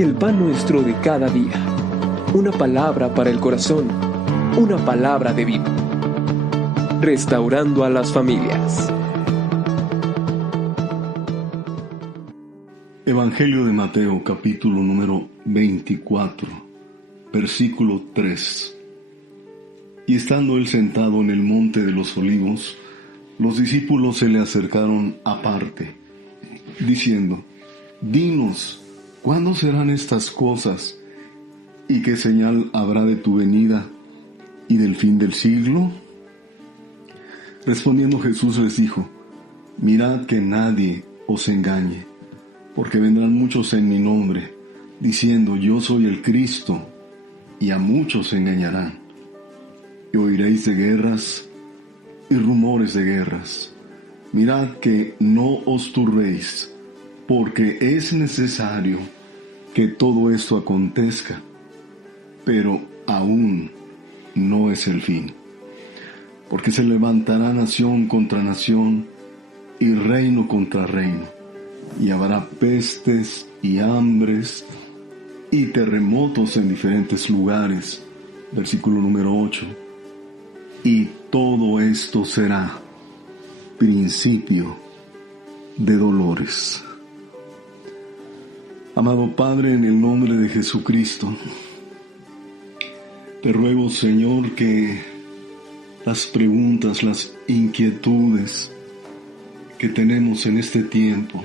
El pan nuestro de cada día. Una palabra para el corazón. Una palabra de vida. Restaurando a las familias. Evangelio de Mateo, capítulo número 24, versículo 3. Y estando él sentado en el monte de los olivos, los discípulos se le acercaron aparte, diciendo: Dinos, ¿cuándo serán estas cosas? ¿Y qué señal habrá de tu venida y del fin del siglo? Respondiendo Jesús les dijo: Mirad que nadie os engañe, porque vendrán muchos en mi nombre, diciendo: Yo soy el Cristo, y a muchos engañarán. Y oiréis de guerras y rumores de guerras. Mirad que no os turbéis, porque es necesario que todo esto acontezca, pero aún no es el fin. Porque se levantará nación contra nación y reino contra reino, y habrá pestes y hambres y terremotos en diferentes lugares. Versículo número 8. Y todo esto será principio de dolores. Amado Padre, en el nombre de Jesucristo, te ruego, Señor, que las preguntas, las inquietudes que tenemos en este tiempo,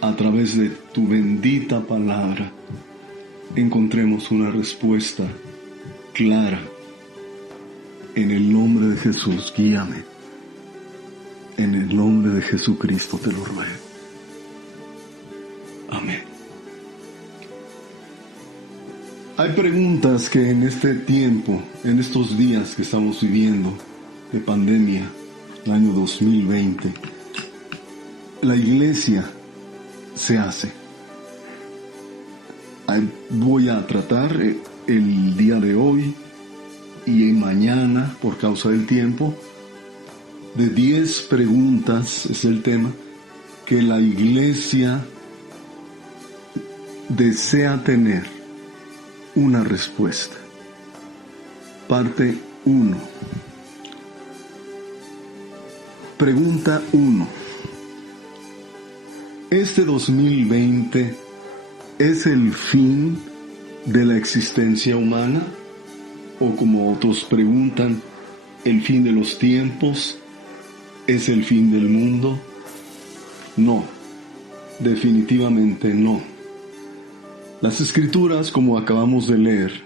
a través de tu bendita palabra, encontremos una respuesta clara. En el nombre de Jesús, guíame. En el nombre de Jesucristo te lo ruego. Amén. Hay preguntas que en este tiempo, en estos días que estamos viviendo de pandemia, el año 2020, la iglesia se hace. Voy a tratar el día de hoy y mañana, por causa del tiempo, de 10 preguntas, es el tema, que la iglesia desea tener una respuesta. Parte 1. Pregunta 1. ¿Este 2020 es el fin de la existencia humana? O como otros preguntan, ¿el fin de los tiempos? ¿Es el fin del mundo? No, definitivamente no. Las Escrituras, como acabamos de leer,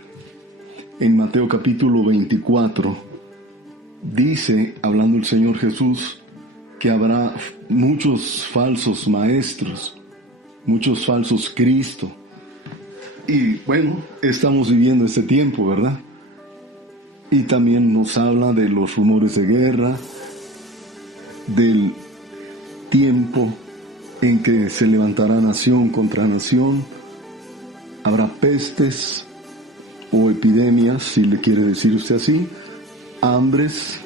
en Mateo capítulo 24, dice, hablando el Señor Jesús, que habrá muchos falsos maestros, muchos falsos Cristo. Y bueno, estamos viviendo este tiempo, ¿verdad? Y también nos habla de los rumores de guerra, del tiempo en que se levantará nación contra nación, habrá pestes o epidemias, si le quiere decir usted así, hambres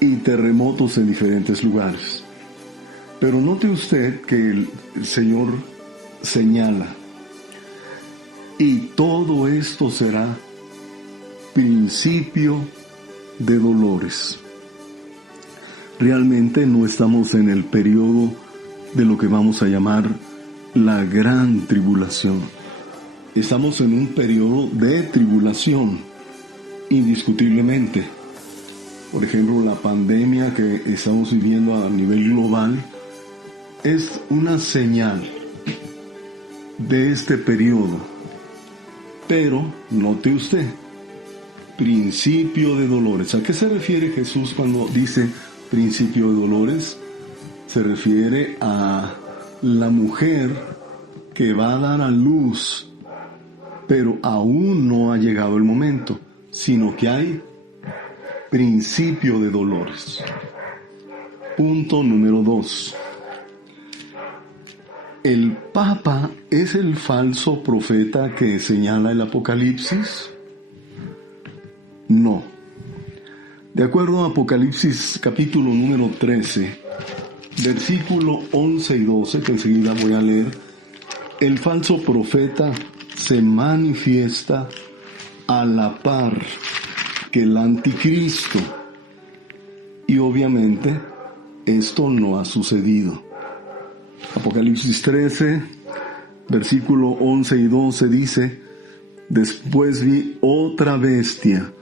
y terremotos en diferentes lugares. Pero note usted que el Señor señala: y todo esto será principio de dolores. Realmente no estamos en el periodo de lo que vamos a llamar la gran tribulación. Estamos en un periodo de tribulación, indiscutiblemente. Por ejemplo, la pandemia que estamos viviendo a nivel global es una señal de este periodo. Pero, note usted, principio de dolores. ¿A qué se refiere Jesús cuando dice principio de dolores? Se refiere a la mujer que va a dar a luz, pero aún no ha llegado el momento, sino que hay principio de dolores. Punto número 2. ¿El Papa es el falso profeta que señala el Apocalipsis? No. De acuerdo a Apocalipsis capítulo número 13, versículo 11 y 12, que enseguida voy a leer, el falso profeta se manifiesta a la par que el anticristo. Y obviamente esto no ha sucedido. Apocalipsis 13, versículo 11 y 12 dice: después vi otra bestia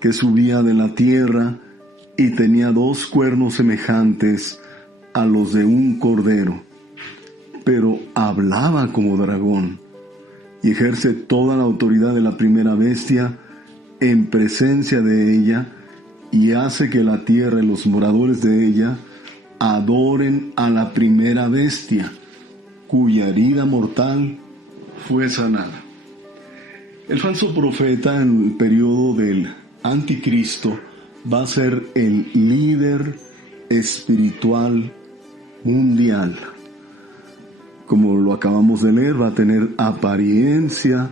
que subía de la tierra y tenía 2 cuernos semejantes a los de un cordero, pero hablaba como dragón y ejerce toda la autoridad de la primera bestia en presencia de ella, y hace que la tierra y los moradores de ella adoren a la primera bestia, cuya herida mortal fue sanada. El falso profeta en el periodo del anticristo va a ser el líder espiritual mundial. Como lo acabamos de leer, va a tener apariencia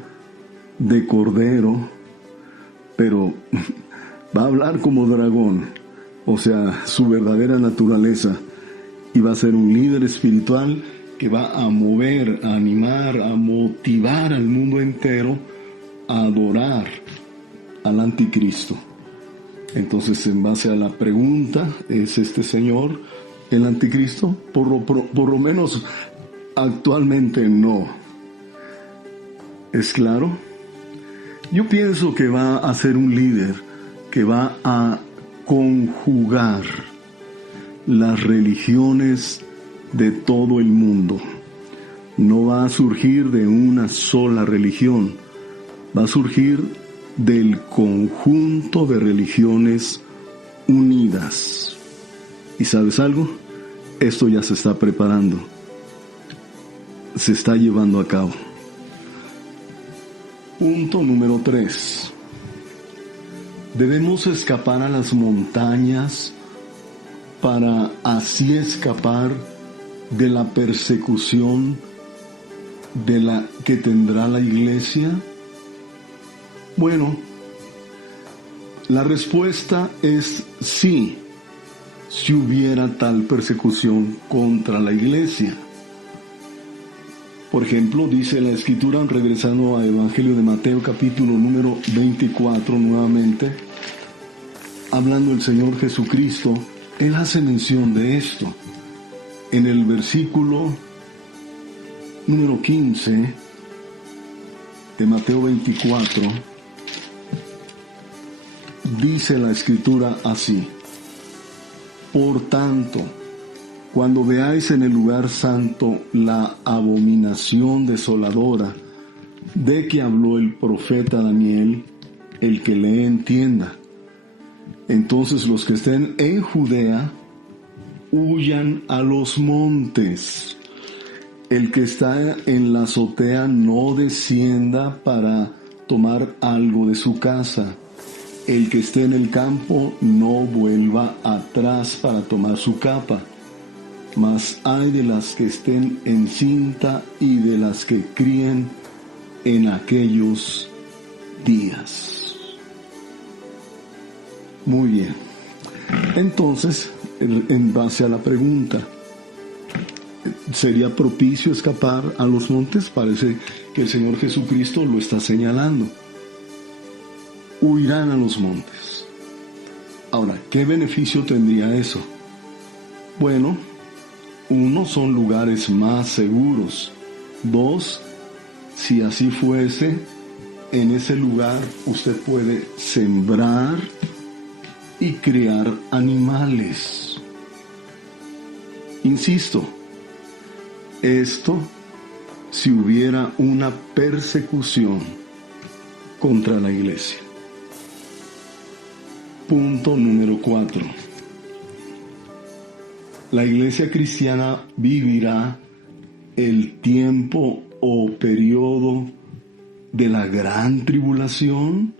de cordero, pero va a hablar como dragón, o sea, su verdadera naturaleza, y va a ser un líder espiritual que va a mover, a animar, a motivar al mundo entero a adorar al anticristo. Entonces, en base a la pregunta, ¿es este señor el anticristo? Por lo menos actualmente no. ¿Es claro? Yo pienso que va a ser un líder que va a conjugar las religiones de todo el mundo. No va a surgir de una sola religión, va a surgir del conjunto de religiones unidas. ¿Y sabes algo? Esto ya se está preparando, se está llevando a cabo. Punto número 3. Debemos escapar a las montañas para así escapar de la persecución de la que tendrá la iglesia. Bueno, la respuesta es sí, si hubiera tal persecución contra la iglesia. Por ejemplo, dice la Escritura, regresando al Evangelio de Mateo, capítulo número 24, nuevamente, hablando el Señor Jesucristo, Él hace mención de esto. En el versículo número 15 de Mateo 24, dice la Escritura así: por tanto, cuando veáis en el lugar santo la abominación desoladora de que habló el profeta Daniel, el que lee entienda. Entonces los que estén en Judea huyan a los montes. El que está en la azotea no descienda para tomar algo de su casa. El que esté en el campo no vuelva atrás para tomar su capa. Mas hay de las que estén en cinta y de las que críen en aquellos días. Muy bien. Entonces, en base a la pregunta, ¿sería propicio escapar a los montes? Parece que el Señor Jesucristo lo está señalando. Huirán a los montes. Ahora, ¿qué beneficio tendría eso? Bueno, 1, son lugares más seguros. 2, si así fuese, en ese lugar usted puede sembrar y criar animales. Insisto, esto si hubiera una persecución contra la iglesia. Punto número 4. La iglesia cristiana vivirá el tiempo o periodo de la gran tribulación.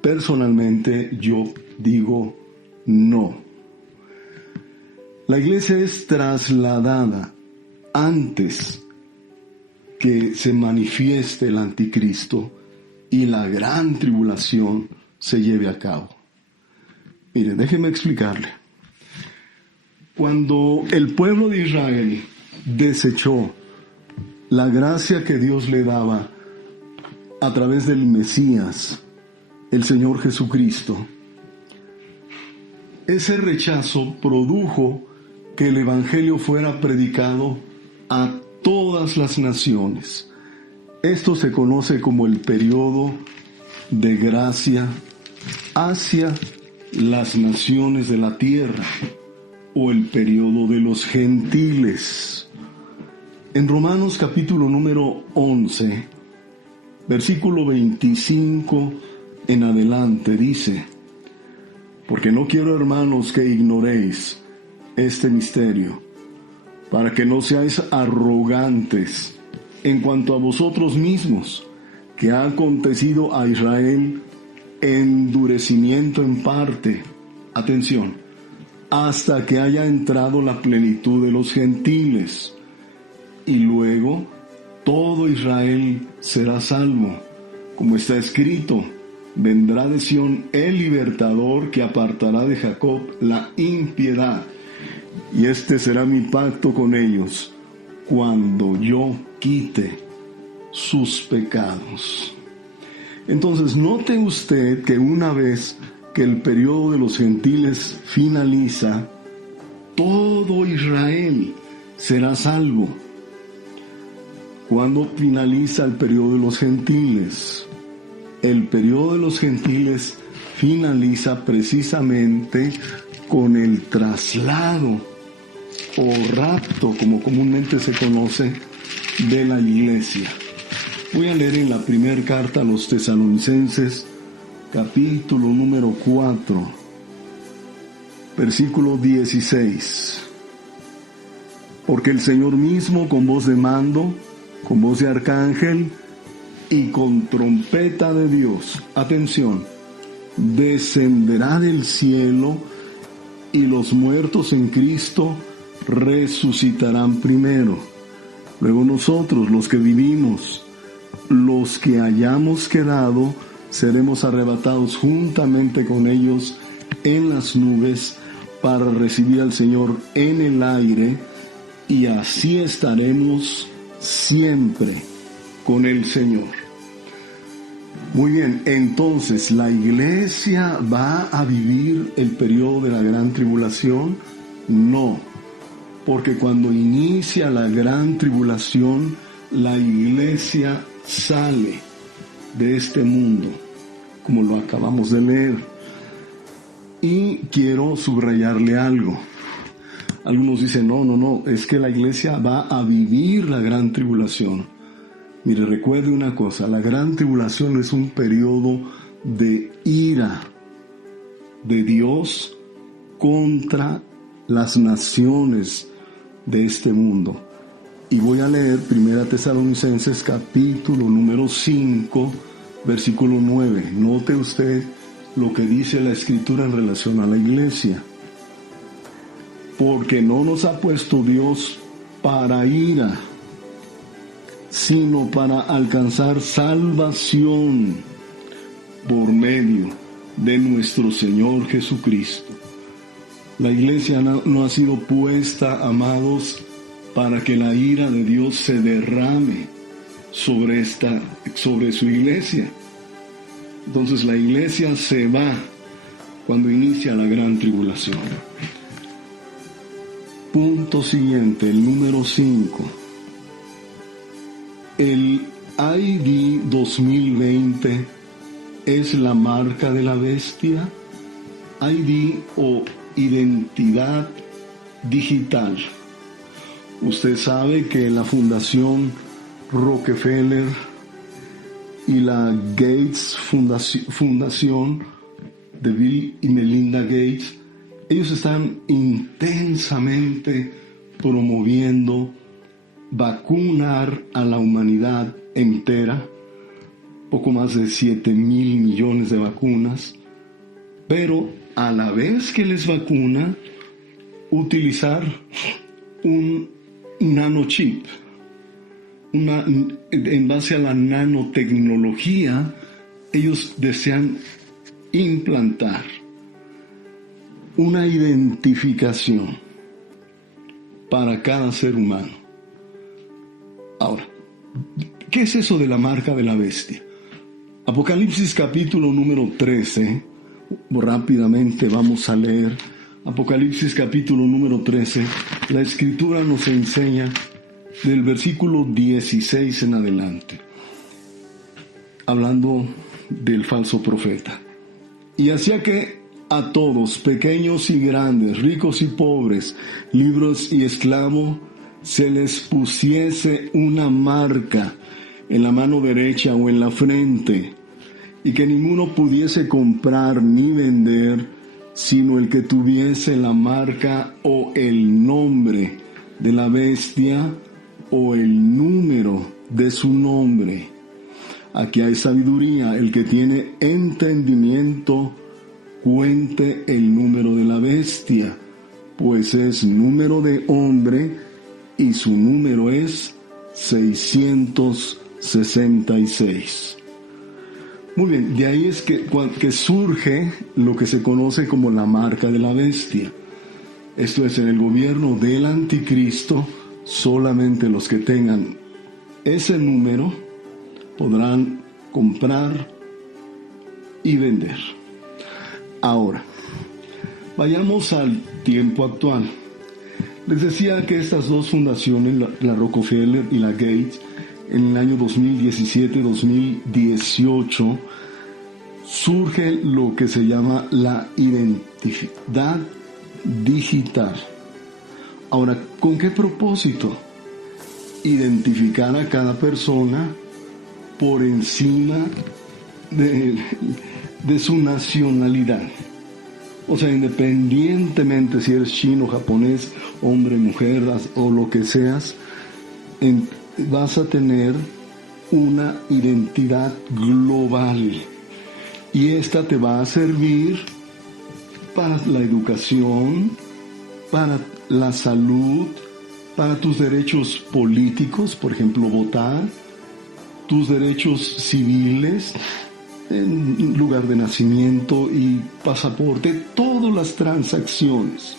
Personalmente yo digo no. La iglesia es trasladada antes que se manifieste el anticristo y la gran tribulación se lleve a cabo. Mire, déjeme explicarle. Cuando el pueblo de Israel desechó la gracia que Dios le daba a través del Mesías, el Señor Jesucristo, ese rechazo produjo que el Evangelio fuera predicado a todas las naciones. Esto se conoce como el periodo de gracia hacia las naciones de la tierra, o el periodo de los gentiles. En Romanos capítulo número 11, versículo 25 en adelante dice: porque no quiero, hermanos, que ignoréis este misterio, para que no seáis arrogantes en cuanto a vosotros mismos, que ha acontecido a Israel endurecimiento en parte, atención, hasta que haya entrado la plenitud de los gentiles, y luego todo Israel será salvo, como está escrito: vendrá de Sión el libertador que apartará de Jacob la impiedad, y este será mi pacto con ellos, cuando yo quite sus pecados. Entonces, note usted que una vez que el periodo de los gentiles finaliza, todo Israel será salvo. ¿Cuándo finaliza el periodo de los gentiles? El periodo de los gentiles finaliza precisamente con el traslado o rapto, como comúnmente se conoce, de la iglesia. Voy a leer en la primera carta a los Tesalonicenses, capítulo número 4, versículo 16. Porque el Señor mismo, con voz de mando, con voz de arcángel y con trompeta de Dios, atención, descenderá del cielo, y los muertos en Cristo resucitarán primero. Luego nosotros, los que vivimos, los que hayamos quedado, seremos arrebatados juntamente con ellos en las nubes para recibir al Señor en el aire, y así estaremos siempre con el Señor. Muy bien, entonces, ¿la iglesia va a vivir el periodo de la gran tribulación? No, porque cuando inicia la gran tribulación, la iglesia sale de este mundo, como lo acabamos de leer. Y quiero subrayarle algo. Algunos dicen, no, es que la iglesia va a vivir la gran tribulación. Mire, recuerde una cosa, la gran tribulación es un periodo de ira de Dios contra las naciones de este mundo. Y voy a leer 1 Tesalonicenses capítulo número 5, versículo 9. Note usted lo que dice la Escritura en relación a la iglesia. Porque no nos ha puesto Dios para ira, sino para alcanzar salvación por medio de nuestro Señor Jesucristo. La iglesia no ha sido puesta, amados, para que la ira de Dios se derrame sobre su iglesia. Entonces la iglesia se va cuando inicia la gran tribulación. Punto siguiente, el número 5. El ID 2020 es la marca de la bestia. ID o identidad digital. Usted sabe que la Fundación Rockefeller y la Gates Fundación de Bill y Melinda Gates, ellos están intensamente promoviendo vacunar a la humanidad entera, poco más de 7,000 millones de vacunas, pero a la vez que les vacuna, utilizar un nanochip, en base a la nanotecnología, ellos desean implantar una identificación para cada ser humano. Ahora, ¿Qué es eso de la marca de la bestia? Apocalipsis capítulo número 13, rápidamente vamos a leer. Apocalipsis capítulo número 13, la Escritura nos enseña del versículo 16 en adelante, hablando del falso profeta. Y hacía que a todos, pequeños y grandes, ricos y pobres, libres y esclavos, se les pusiese una marca en la mano derecha o en la frente, y que ninguno pudiese comprar ni vender, sino el que tuviese la marca o el nombre de la bestia o el número de su nombre. Aquí hay sabiduría. El que tiene entendimiento, cuente el número de la bestia, pues es número de hombre y su número es 666. Muy bien, de ahí es que surge lo que se conoce como la marca de la bestia. Esto es, en el gobierno del anticristo, solamente los que tengan ese número podrán comprar y vender. Ahora, vayamos al tiempo actual. Les decía que estas dos fundaciones, la Rockefeller y la Gates, en el año 2017-2018, surge lo que se llama la identidad digital. Ahora, ¿con qué propósito? Identificar a cada persona por encima de su nacionalidad. O sea, independientemente si eres chino, japonés, hombre, mujer o lo que seas, vas a tener una identidad global. Y esta te va a servir para la educación, para la salud, para tus derechos políticos, por ejemplo, votar, tus derechos civiles, en lugar de nacimiento y pasaporte, todas las transacciones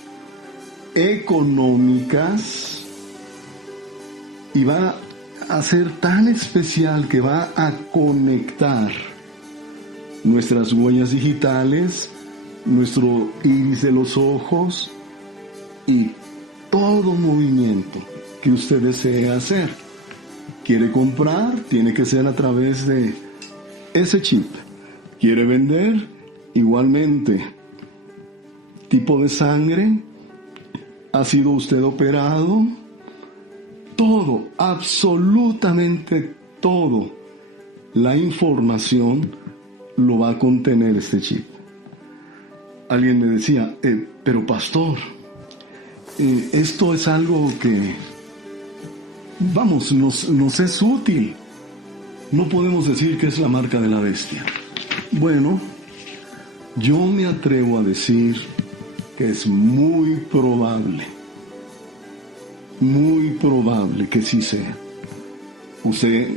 económicas, y va a ser tan especial que va a conectar nuestras huellas digitales, nuestro iris de los ojos y todo movimiento que usted desee hacer. Quiere comprar, tiene que ser a través de ese chip. Quiere vender, igualmente. Tipo de sangre, ¿ha sido usted operado? Todo, absolutamente todo, la información lo va a contener este chip. Alguien me decía, pero pastor, esto es algo que, vamos, nos es útil. No podemos decir que es la marca de la bestia. Bueno, yo me atrevo a decir que es muy probable que sí sea. Usted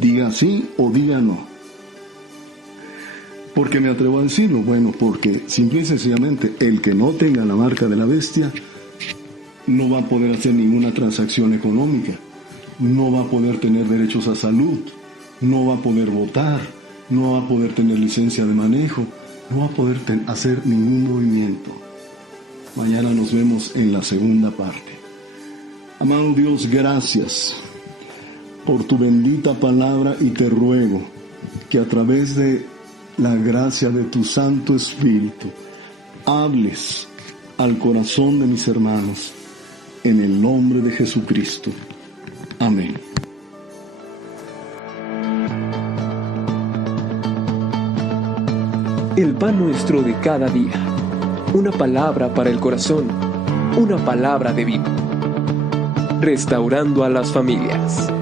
diga sí o diga no. ¿Por qué me atrevo a decirlo? Bueno, porque simple y sencillamente el que no tenga la marca de la bestia no va a poder hacer ninguna transacción económica, no va a poder tener derechos a salud, no va a poder votar, no va a poder tener licencia de manejo, no va a poder hacer ningún movimiento. Mañana nos vemos en la segunda parte. Amado Dios, gracias por tu bendita palabra, y te ruego que a través de la gracia de tu Santo Espíritu hables al corazón de mis hermanos, en el nombre de Jesucristo. Amén. El pan nuestro de cada día. Una palabra para el corazón. Una palabra de vida. Restaurando a las familias.